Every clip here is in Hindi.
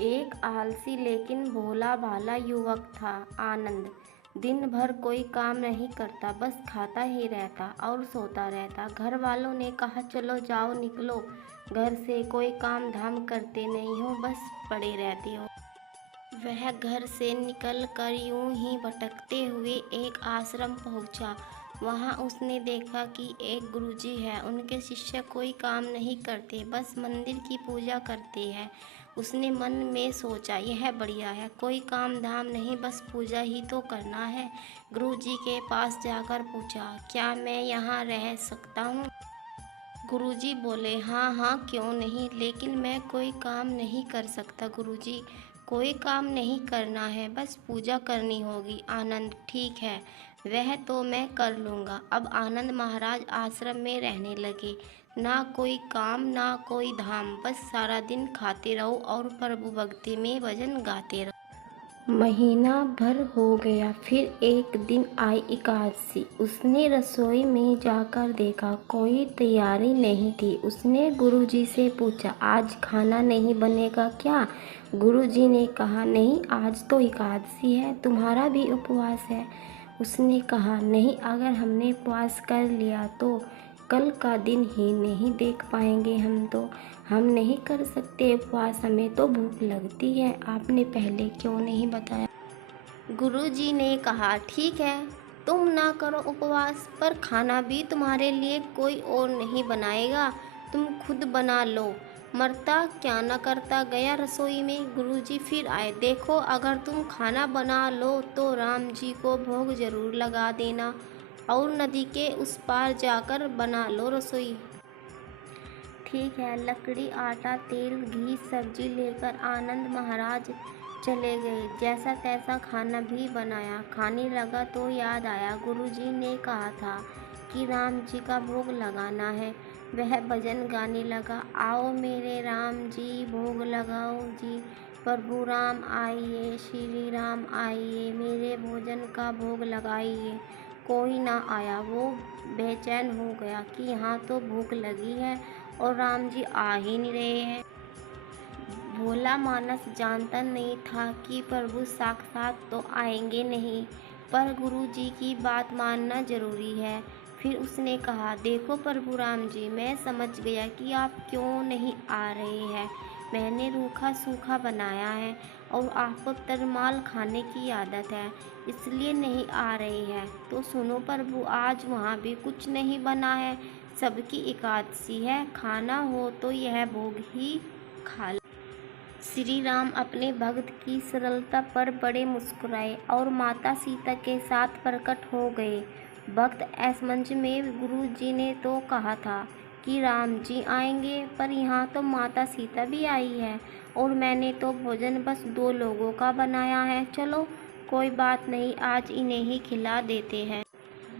एक आलसी लेकिन भोला भाला युवक था आनंद। दिन भर कोई काम नहीं करता, बस खाता ही रहता और सोता रहता। घर वालों ने कहा चलो जाओ निकलो घर से, कोई काम धाम करते नहीं हो, बस पड़े रहते हो। वह घर से निकलकर यूं ही भटकते हुए एक आश्रम पहुंचा। वहां उसने देखा कि एक गुरुजी है। उनके शिष्य कोई काम नहीं करते, बस मंदिर की पूजा करते हैं। उसने मन में सोचा, यह बढ़िया है, कोई काम धाम नहीं, बस पूजा ही तो करना है। गुरुजी के पास जाकर पूछा, क्या मैं यहाँ रह सकता हूँ? गुरुजी बोले, हाँ हाँ क्यों नहीं, लेकिन मैं कोई काम नहीं कर सकता गुरुजी। कोई काम नहीं करना है, बस पूजा करनी होगी। आनंद, ठीक है, वह तो मैं कर लूँगा। अब आनंद महाराज आश्रम में रहने लगे। ना कोई काम ना कोई धाम, बस सारा दिन खाते रहो और प्रभु भक्ति में भजन गाते रहो। महीना भर हो गया, फिर एक दिन आई एकादशी। उसने रसोई में जाकर देखा कोई तैयारी नहीं थी। उसने गुरुजी से पूछा, आज खाना नहीं बनेगा क्या? गुरुजी ने कहा, नहीं, आज तो एकादशी है, तुम्हारा भी उपवास है। उसने कहा, नहीं, अगर हमने उपवास कर लिया तो कल का दिन ही नहीं देख पाएंगे हम तो। हम नहीं कर सकते उपवास, हमें तो भूख लगती है, आपने पहले क्यों नहीं बताया? गुरुजी ने कहा, ठीक है, तुम ना करो उपवास, पर खाना भी तुम्हारे लिए कोई और नहीं बनाएगा, तुम खुद बना लो। मरता क्या न करता गया रसोई में। गुरुजी फिर आए, देखो अगर तुम खाना बना लो तो राम जी को भोग जरूर लगा देना, और नदी के उस पार जाकर बना लो रसोई। ठीक है। लकड़ी, आटा, तेल, घी, सब्जी लेकर आनंद महाराज चले गए। जैसा तैसा खाना भी बनाया। खाने लगा तो याद आया, गुरुजी ने कहा था कि राम जी का भोग लगाना है। वह भजन गाने लगा, आओ मेरे राम जी भोग लगाओ जी, प्रभु राम आइए, श्री राम आइए, मेरे भोजन का भोग लगाइए। कोई ना आया। वो बेचैन हो गया कि यहाँ तो भूख लगी है और राम जी आ ही नहीं रहे हैं। भोला मानस जानता नहीं था कि प्रभु साक्षात तो आएंगे नहीं, पर गुरु जी की बात मानना जरूरी है। फिर उसने कहा, देखो प्रभु राम जी, मैं समझ गया कि आप क्यों नहीं आ रहे हैं। मैंने रूखा सूखा बनाया है और आपको तरमाल खाने की आदत है, इसलिए नहीं आ रहे हैं। तो सुनो प्रभु, आज वहाँ भी कुछ नहीं बना है, सबकी एकादशी है, खाना हो तो यह भोग ही खा लो। श्री राम अपने भक्त की सरलता पर बड़े मुस्कुराए और माता सीता के साथ प्रकट हो गए। भक्त असमंज में, गुरु जी ने तो कहा था कि राम जी आएंगे, पर यहाँ तो माता सीता भी आई है और मैंने तो भोजन बस 2 लोगों का बनाया है। चलो कोई बात नहीं, आज इन्हें ही खिला देते हैं।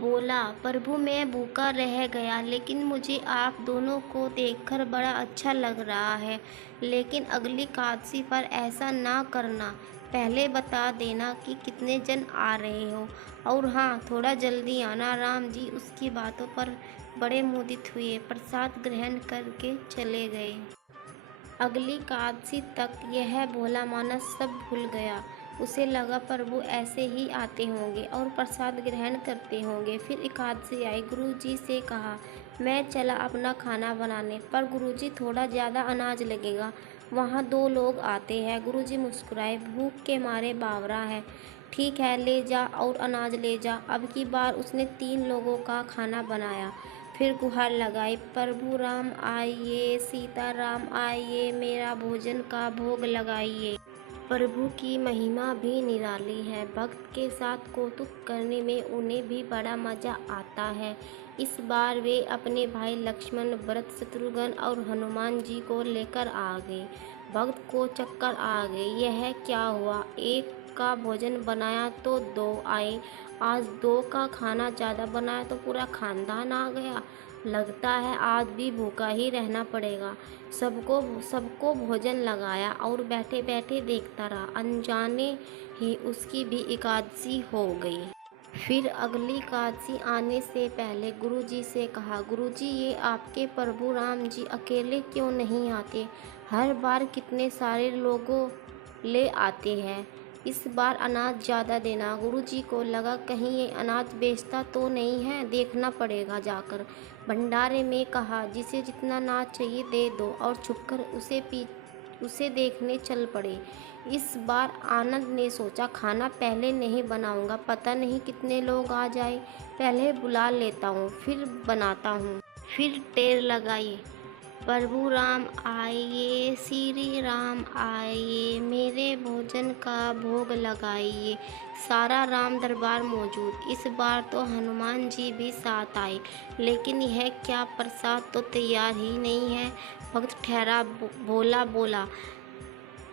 बोला, प्रभु मैं भूखा रह गया, लेकिन मुझे आप दोनों को देखकर बड़ा अच्छा लग रहा है। लेकिन अगली एकादशी पर ऐसा ना करना, पहले बता देना कि कितने जन आ रहे हो, और हाँ, थोड़ा जल्दी आना। राम जी उसकी बातों पर बड़े मुदित हुए, प्रसाद ग्रहण करके चले गए। अगली एकादशी तक यह भोला मानस सब भूल गया। उसे लगा प्रभु ऐसे ही आते होंगे और प्रसाद ग्रहण करते होंगे। फिर एकादशी आई। गुरुजी से कहा, मैं चला अपना खाना बनाने, पर गुरुजी थोड़ा ज़्यादा अनाज लगेगा, वहाँ 2 लोग आते हैं। गुरुजी मुस्कुराए, भूख के मारे बावरा है। ठीक है, ले जा और अनाज ले जा। अब की बार उसने 3 लोगों का खाना बनाया। फिर गुहार लगाई, प्रभु राम आइए, सीता राम आइए, मेरा भोजन का भोग लगाइए। प्रभु की महिमा भी निराली है। भक्त के साथ कौतुक करने में उन्हें भी बड़ा मजा आता है। इस बार वे अपने भाई लक्ष्मण, भरत, शत्रुघ्न और हनुमान जी को लेकर आ गए। भक्त को चक्कर आ गए, यह क्या हुआ, एक का भोजन बनाया तो 2 आए, आज 2 का खाना ज़्यादा बनाया तो पूरा खानदान आ गया। लगता है आज भी भूखा ही रहना पड़ेगा। सबको सबको भोजन लगाया और बैठे बैठे देखता रहा। अनजाने ही उसकी भी एकादशी हो गई। फिर अगली एकादशी आने से पहले गुरुजी से कहा, गुरुजी ये आपके प्रभु राम जी अकेले क्यों नहीं आते? हर बार कितने सारे लोगों ले आते हैं, इस बार अनाज ज़्यादा देना। गुरुजी को लगा कहीं ये अनाज बेचता तो नहीं है, देखना पड़ेगा जाकर। भंडारे में कहा, जिसे जितना अनाज चाहिए दे दो, और छुपकर उसे देखने चल पड़े। इस बार आनंद ने सोचा, खाना पहले नहीं बनाऊंगा, पता नहीं कितने लोग आ जाए, पहले बुला लेता हूँ फिर बनाता हूँ। फिर टेर लगाई, प्रभु राम आइए, श्री राम आइए, मेरे भोजन का भोग लगाइए। सारा राम दरबार मौजूद। इस बार तो हनुमान जी भी साथ आए, लेकिन यह क्या, प्रसाद तो तैयार ही नहीं है। भक्त ठहरा बोला,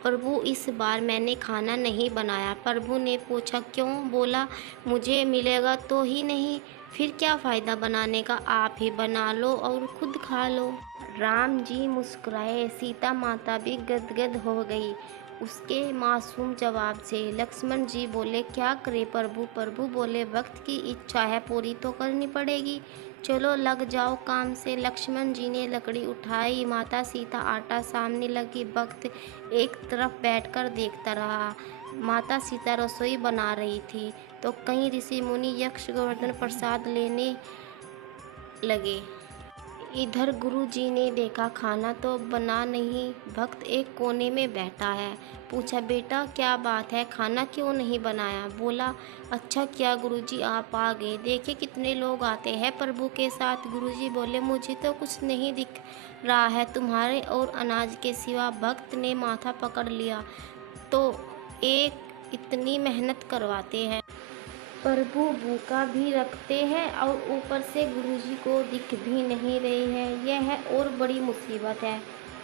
प्रभु इस बार मैंने खाना नहीं बनाया। प्रभु ने पूछा, क्यों? बोला, मुझे मिलेगा तो ही नहीं, फिर क्या फ़ायदा बनाने का, आप ही बना लो और खुद खा लो। राम जी मुस्कुराए, सीता माता भी गदगद हो गई उसके मासूम जवाब से। लक्ष्मण जी बोले, क्या करे प्रभु? प्रभु बोले, वक्त की इच्छा है, पूरी तो करनी पड़ेगी, चलो लग जाओ काम से। लक्ष्मण जी ने लकड़ी उठाई, माता सीता आटा सामने लगी। भक्त एक तरफ बैठकर देखता रहा। माता सीता रसोई बना रही थी तो कई ऋषि मुनि यक्ष गोवर्धन प्रसाद लेने लगे। इधर गुरुजी ने देखा, खाना तो बना नहीं, भक्त एक कोने में बैठा है। पूछा, बेटा क्या बात है, खाना क्यों नहीं बनाया? बोला, अच्छा किया गुरुजी आप आ गए, देखिए कितने लोग आते हैं प्रभु के साथ। गुरुजी बोले, मुझे तो कुछ नहीं दिख रहा है तुम्हारे और अनाज के सिवा। भक्त ने माथा पकड़ लिया, तो एक इतनी मेहनत करवाते हैं, प्रभु भूखा भी रखते हैं और ऊपर से गुरुजी को दिख भी नहीं रही है, यह है और बड़ी मुसीबत है।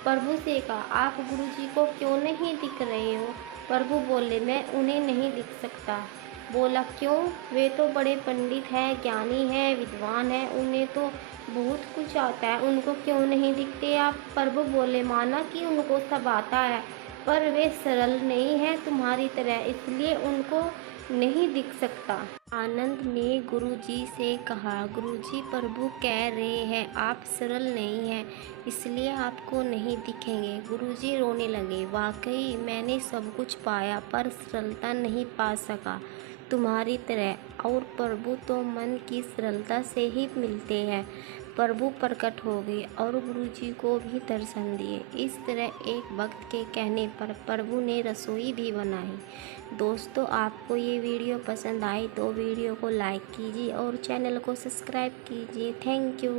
प्रभु से कहा, आप गुरुजी को क्यों नहीं दिख रहे हो? प्रभु बोले, मैं उन्हें नहीं दिख सकता। बोला, क्यों? वे तो बड़े पंडित हैं, ज्ञानी हैं, विद्वान हैं, उन्हें तो बहुत कुछ आता है, उनको क्यों नहीं दिखते आप? प्रभु बोले, माना कि उनको सब आता है, पर वे सरल नहीं हैं तुम्हारी तरह, इसलिए उनको नहीं दिख सकता। आनंद ने गुरुजी से कहा, गुरुजी प्रभु कह रहे हैं आप सरल नहीं हैं, इसलिए आपको नहीं दिखेंगे। गुरुजी रोने लगे, वाकई मैंने सब कुछ पाया पर सरलता नहीं पा सका तुम्हारी तरह, और प्रभु तो मन की सरलता से ही मिलते हैं। प्रभु प्रकट हो गए और गुरुजी को भी दर्शन दिए। इस तरह एक भक्त के कहने पर प्रभु ने रसोई भी बनाई। दोस्तों, आपको ये वीडियो पसंद आई तो वीडियो को लाइक कीजिए और चैनल को सब्सक्राइब कीजिए। Thank you.